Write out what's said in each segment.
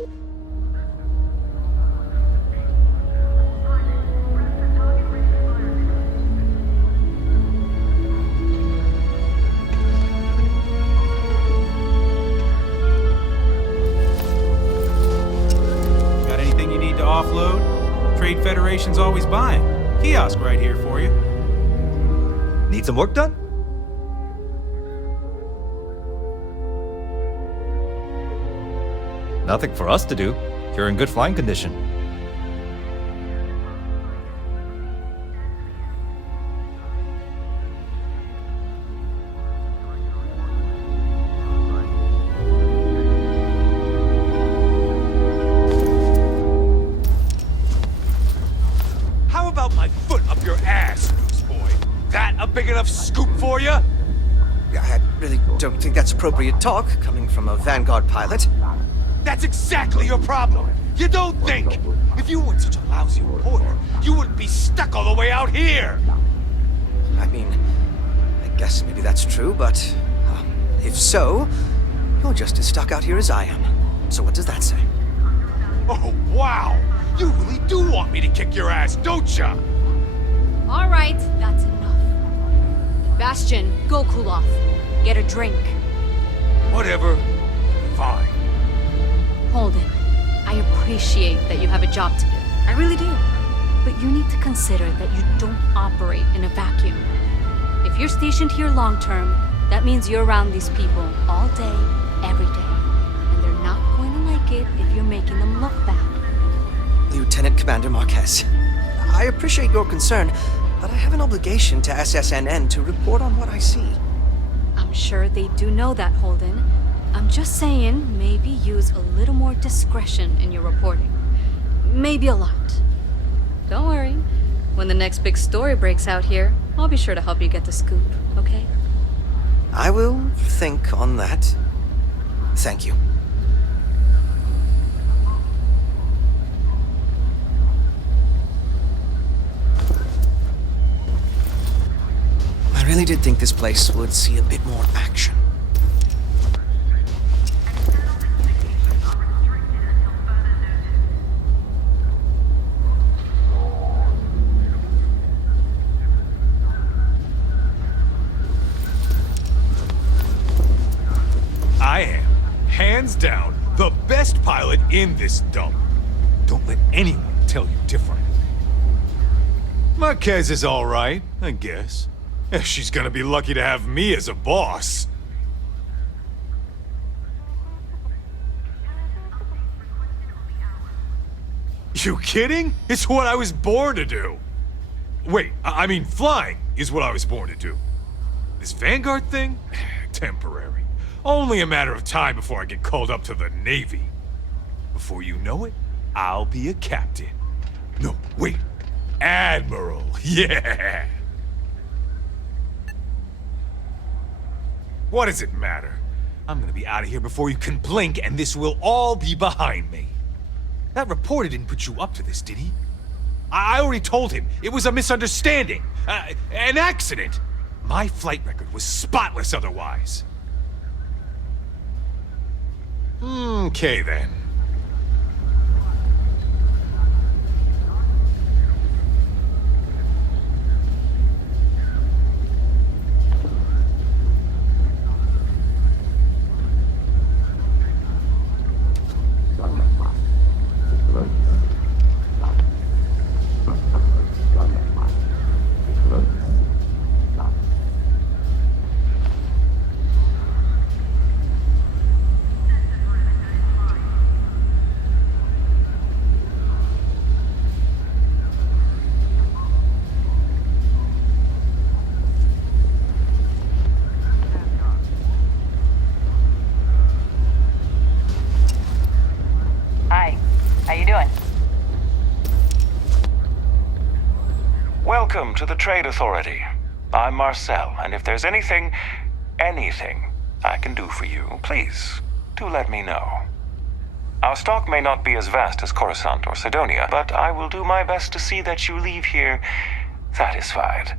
Got anything you need to offload? Trade Federation's always buying. Kiosk right here for you. Need some work done? Nothing for us to do. You're in good flying condition. How about my foot up your ass, newsboy? That a big enough scoop for you? I really don't think that's appropriate talk, coming from a Vanguard pilot. That's exactly your problem. You don't think. If you weren't such a lousy reporter, you wouldn't be stuck all the way out here. I mean, I guess maybe that's true, but if so, you're just as stuck out here as I am. So what does that say? Oh, wow. You really do want me to kick your ass, don't ya? All right, that's enough. Bastion, go cool off. Get a drink. Whatever. Fine. Holden, I appreciate that you have a job to do. I really do. But you need to consider that you don't operate in a vacuum. If you're stationed here long term, that means you're around these people all day, every day. And they're not going to like it if you're making them look bad. Lieutenant Commander Marquez, I appreciate your concern, but I have an obligation to SSNN to report on what I see. I'm sure they do know that, Holden. I'm just saying, maybe use a little more discretion in your reporting. Maybe a lot. Don't worry. When the next big story breaks out here, I'll be sure to help you get the scoop, okay? I will think on that. Thank you. I really did think this place would see a bit more action. I am, hands down, the best pilot in this dump. Don't let anyone tell you different. Marquez is all right, I guess. She's gonna be lucky to have me as a boss. You kidding? It's what I was born to do. Wait, I mean flying is what I was born to do. This Vanguard thing? Temporary. Only a matter of time before I get called up to the Navy. Before you know it, I'll be a captain. No, wait. Admiral. Yeah. What does it matter? I'm gonna be out of here before you can blink, and this will all be behind me. That reporter didn't put you up to this, did he? I already told him. It was a misunderstanding. An accident. My flight record was spotless otherwise. Okay, then. Welcome to the Trade Authority. I'm Marcel, and if there's anything I can do for you, please, do let me know. Our stock may not be as vast as Coruscant or Sidonia, but I will do my best to see that you leave here satisfied.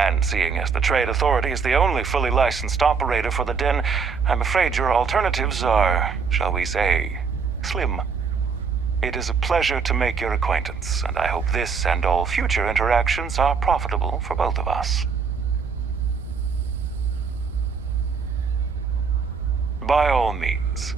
And seeing as the Trade Authority is the only fully licensed operator for the Den, I'm afraid your alternatives are, shall we say, slim. It is a pleasure to make your acquaintance, and I hope this and all future interactions are profitable for both of us. By all means.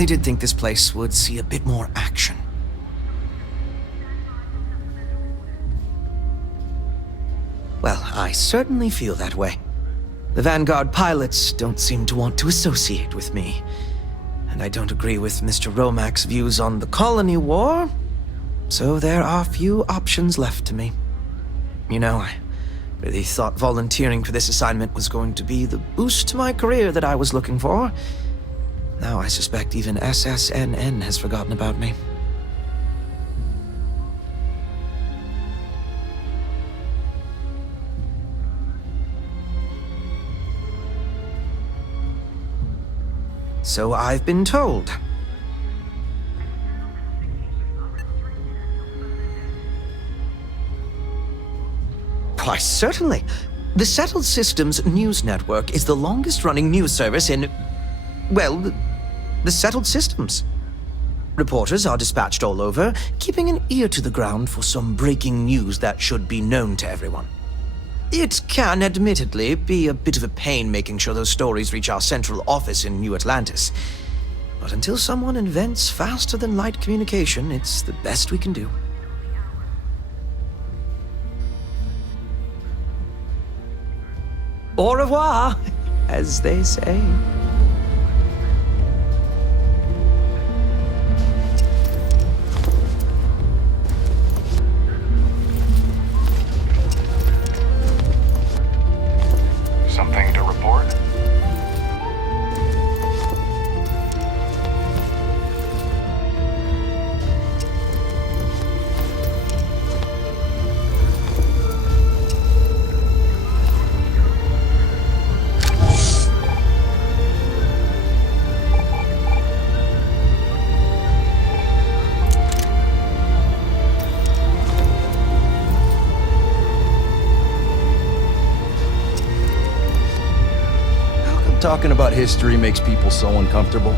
really did think this place would see a bit more action. Well, I certainly feel that way. The Vanguard pilots don't seem to want to associate with me. And I don't agree with Mr. Romac's views on the colony war, so there are few options left to me. You know, I really thought volunteering for this assignment was going to be the boost to my career that I was looking for. Now I suspect even SSNN has forgotten about me. So I've been told. Why, certainly. The Settled Systems News Network is the longest-running news service in, well, the Settled Systems. Reporters are dispatched all over, keeping an ear to the ground for some breaking news that should be known to everyone. It can, admittedly, be a bit of a pain making sure those stories reach our central office in New Atlantis. But until someone invents faster-than-light communication, it's the best we can do. Au revoir, as they say. talking about history makes people so uncomfortable.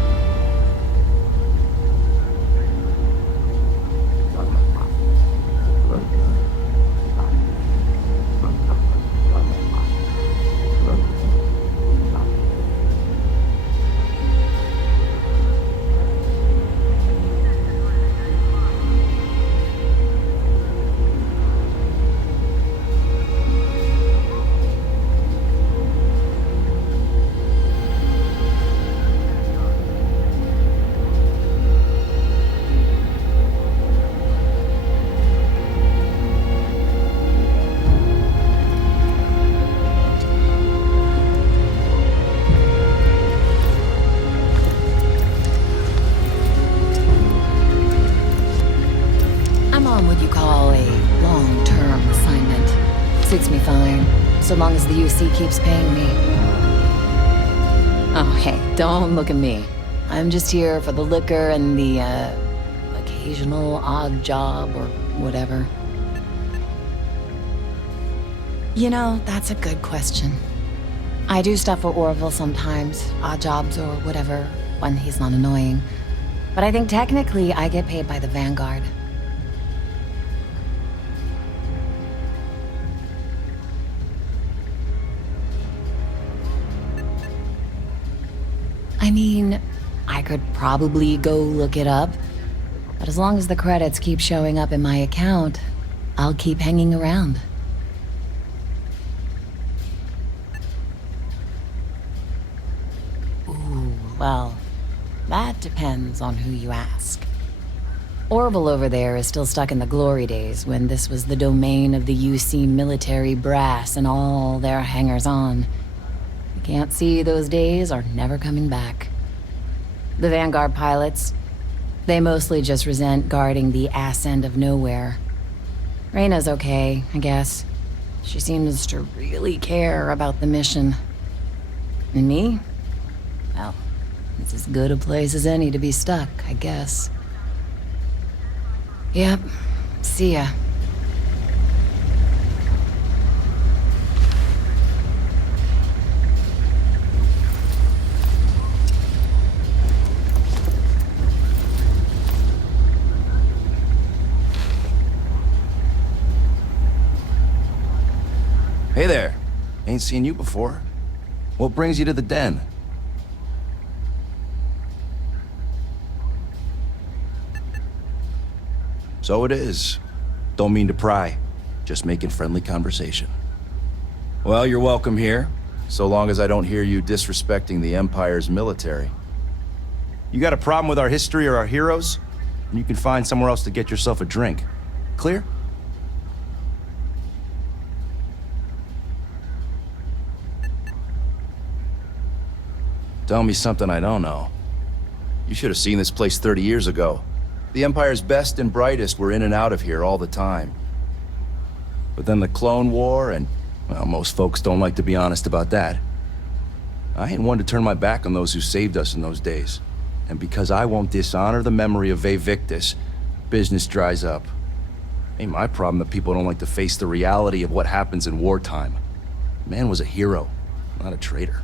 Suits me fine, so long as the UC keeps paying me. Oh, hey, don't look at me. I'm just here for the liquor and the, occasional odd job or whatever. You know, that's a good question. I do stuff for Orville sometimes, odd jobs or whatever, when he's not annoying. But I think technically I get paid by the Vanguard. I mean, I could probably go look it up, but as long as the credits keep showing up in my account, I'll keep hanging around. Ooh, well, that depends on who you ask. Orville over there is still stuck in the glory days when this was the domain of the UC military brass and all their hangers-on. Can't see those days are never coming back. The Vanguard pilots, they mostly just resent guarding the ass end of nowhere. Reyna's okay, I guess. She seems to really care about the mission. And me? Well, it's as good a place as any to be stuck, I guess. Yep, see ya. Hey there. Ain't seen you before. What brings you to the den? So it is. Don't mean to pry. Just making friendly conversation. Well, you're welcome here, so long as I don't hear you disrespecting the Empire's military. You got a problem with our history or our heroes? And you can find somewhere else to get yourself a drink. Clear? Tell me something I don't know. You should have seen this place 30 years ago. The Empire's best and brightest were in and out of here all the time. But then the Clone War, and, well, most folks don't like to be honest about that. I ain't one to turn my back on those who saved us in those days. And because I won't dishonor the memory of Vae Victis, business dries up. Ain't my problem that people don't like to face the reality of what happens in wartime. Man was a hero, not a traitor.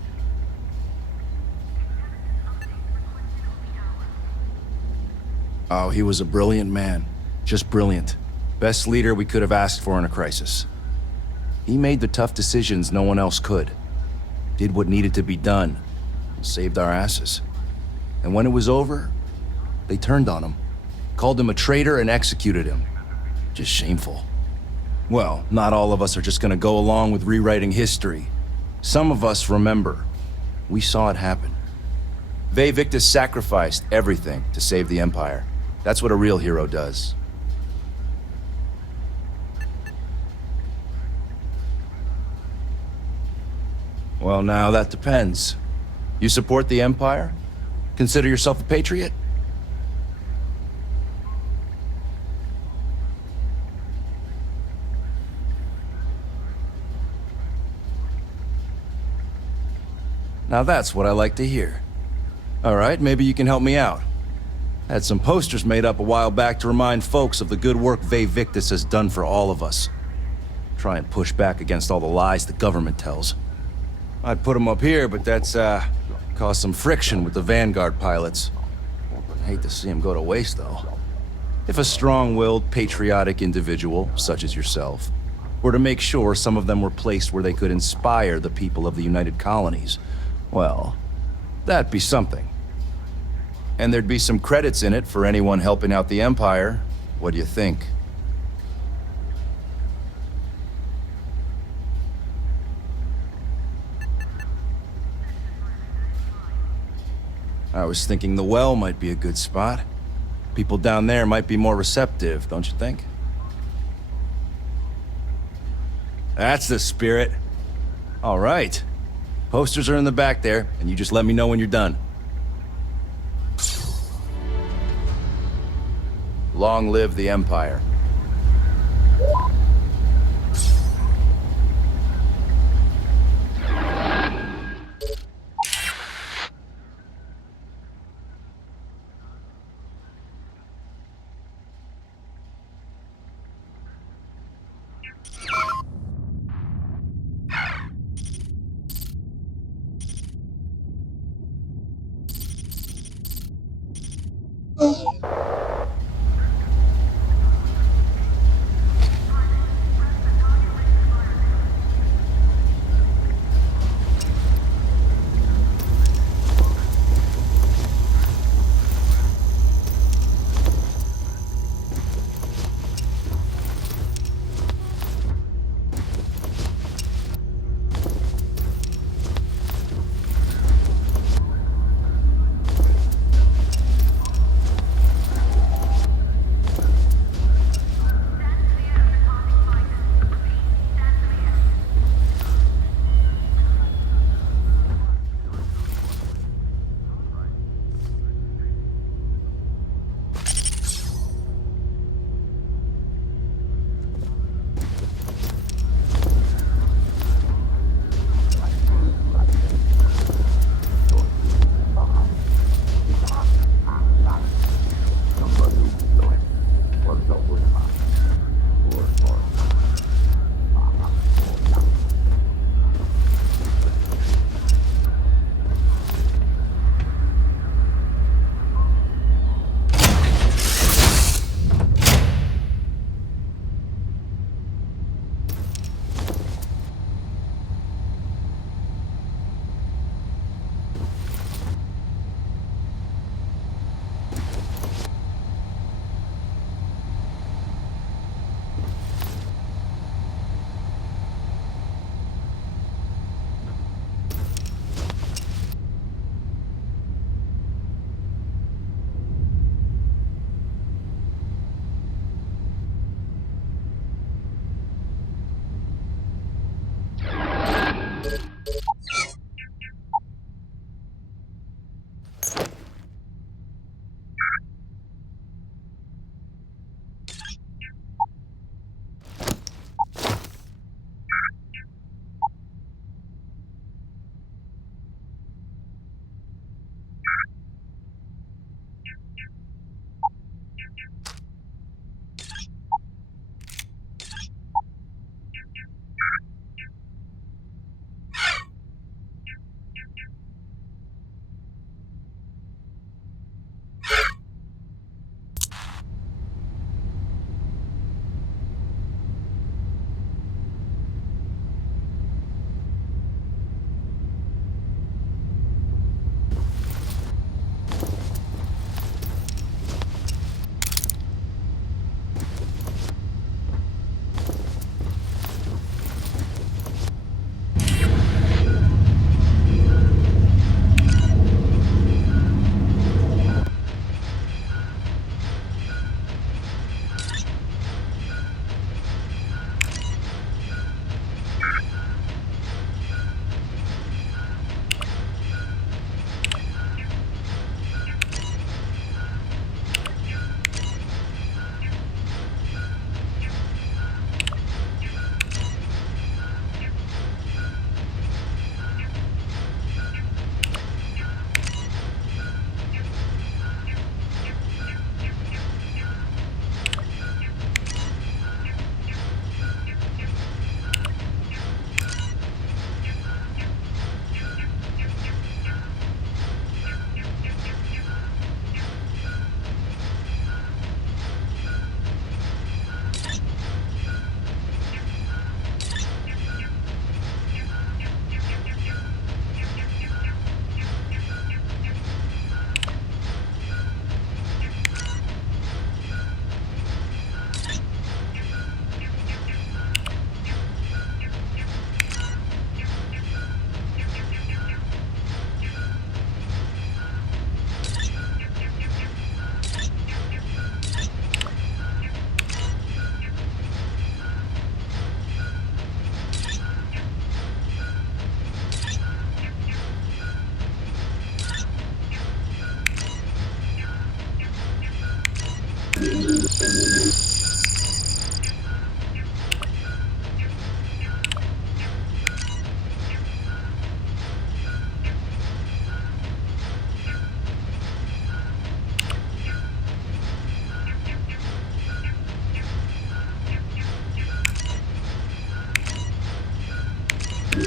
Oh, he was a brilliant man. Just brilliant. Best leader we could have asked for in a crisis. He made the tough decisions no one else could. Did what needed to be done. And saved our asses. And when it was over, they turned on him. Called him a traitor and executed him. Just shameful. Well, not all of us are just gonna go along with rewriting history. Some of us remember. We saw it happen. Vae Victis sacrificed everything to save the Empire. That's what a real hero does. Well, now that depends. You support the Empire? Consider yourself a patriot? Now that's what I like to hear. All right, maybe you can help me out. I had some posters made up a while back to remind folks of the good work Vae Victis has done for all of us. Try and push back against all the lies the government tells. I'd put them up here, but that's, caused some friction with the Vanguard pilots. Hate to see them go to waste, though. If a strong-willed, patriotic individual, such as yourself, were to make sure some of them were placed where they could inspire the people of the United Colonies, well, that'd be something. And there'd be some credits in it for anyone helping out the Empire. What do you think? I was thinking the well might be a good spot. People down there might be more receptive, don't you think? That's the spirit. All right. Posters are in the back there, and you just let me know when you're done. Long live the Empire. You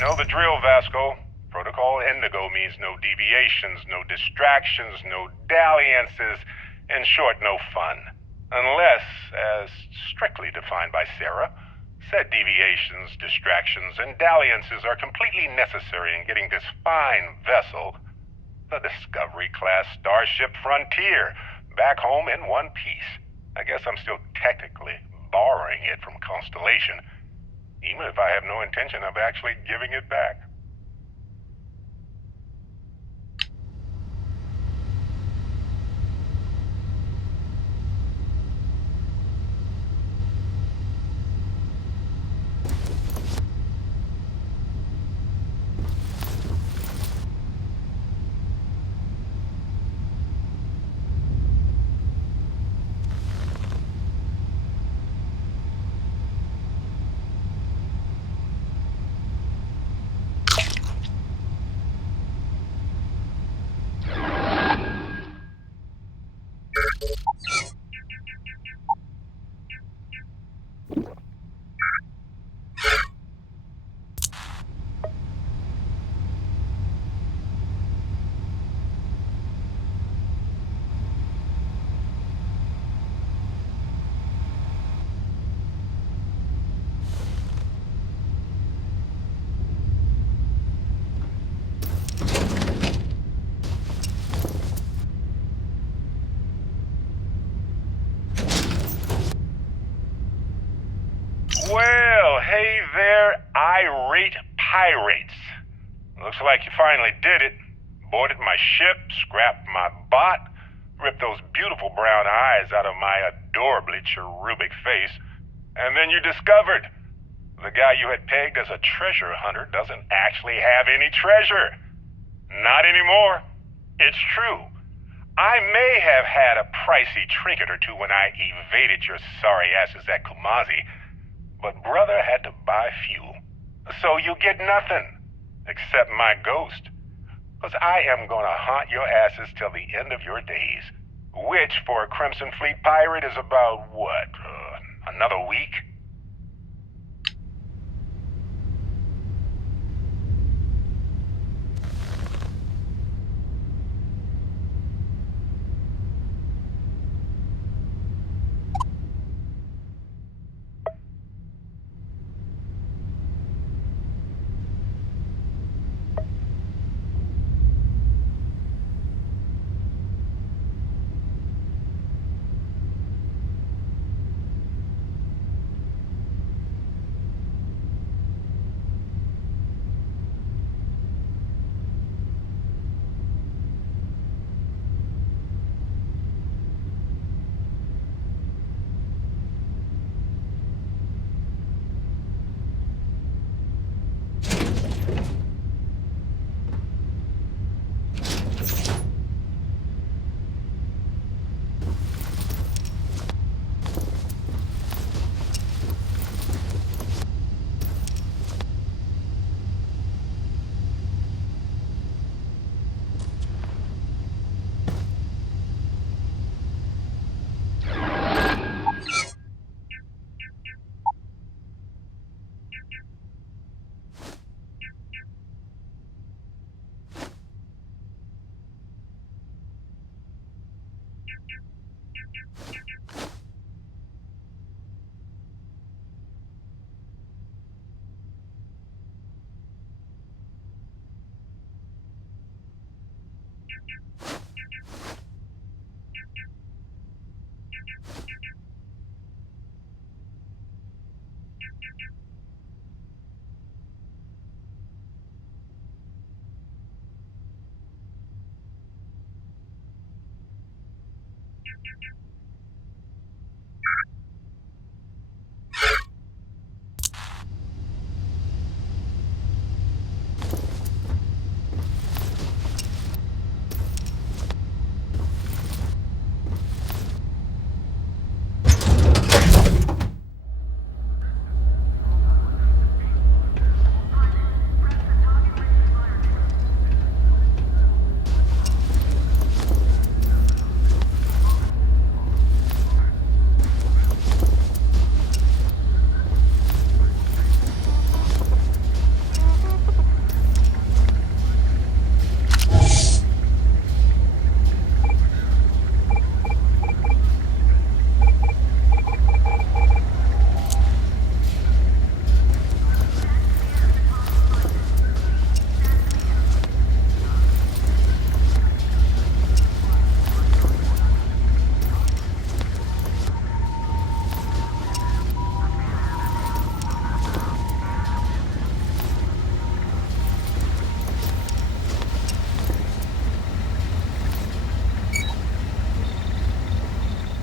know the drill, Vasco. Protocol Indigo means no deviations, no distractions, no dalliances, in short, no fun. Unless, as strictly defined by Sarah, said deviations, distractions, and dalliances are completely necessary in getting this fine vessel, the Discovery-class Starship Frontier, back home in one piece. I guess I'm still technically borrowing it from Constellation, even if I have no intention of actually giving it back. irate pirates. Looks like you finally did it. Boarded my ship, scrapped my bot, ripped those beautiful brown eyes out of my adorably cherubic face, and then you discovered the guy you had pegged as a treasure hunter doesn't actually have any treasure. Not anymore. It's true. I may have had a pricey trinket or two when I evaded your sorry asses at Kumazi, but brother had to buy fuel. So you get nothing, except my ghost. Because I am gonna haunt your asses till the end of your days. Which, for a Crimson Fleet pirate, is about, what, another week?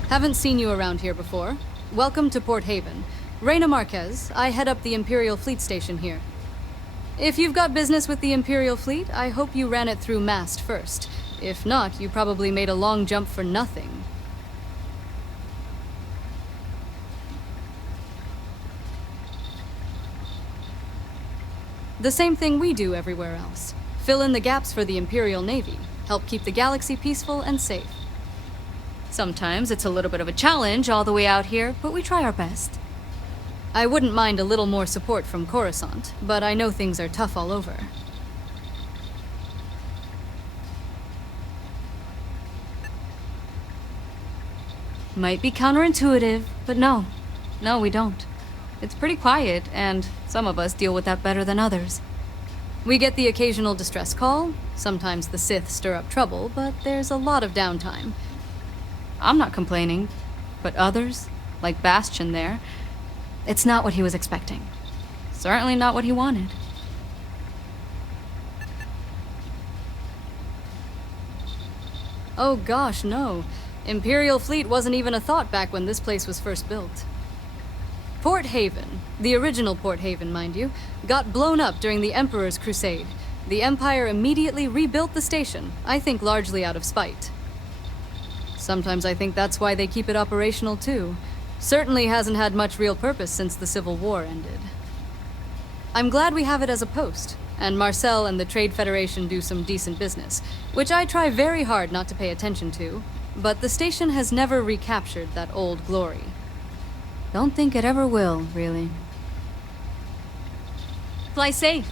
Haven't seen you around here before. Welcome to Port Haven. Reyna Marquez, I head up the Imperial Fleet Station here. If you've got business with the Imperial Fleet, I hope you ran it through MAST first. If not, you probably made a long jump for nothing. The same thing we do everywhere else. Fill in the gaps for the Imperial Navy. Help keep the galaxy peaceful and safe. Sometimes it's a little bit of a challenge all the way out here, but we try our best. I wouldn't mind a little more support from Coruscant, but I know things are tough all over. Might be counterintuitive, but no, we don't. It's pretty quiet, and some of us deal with that better than others. We get the occasional distress call, sometimes the Sith stir up trouble, but there's a lot of downtime. I'm not complaining, but others, like Bastion there, it's not what he was expecting. Certainly not what he wanted. Oh gosh, no. Imperial fleet wasn't even a thought back when this place was first built. Port Haven, the original Port Haven, mind you, got blown up during the Emperor's crusade. The Empire immediately rebuilt the station, I think largely out of spite. Sometimes I think that's why they keep it operational too. Certainly hasn't had much real purpose since the Civil War ended. I'm glad we have it as a post, and Marcel and the Trade Federation do some decent business, which I try very hard not to pay attention to, but the station has never recaptured that old glory. Don't think it ever will, really. Fly safe.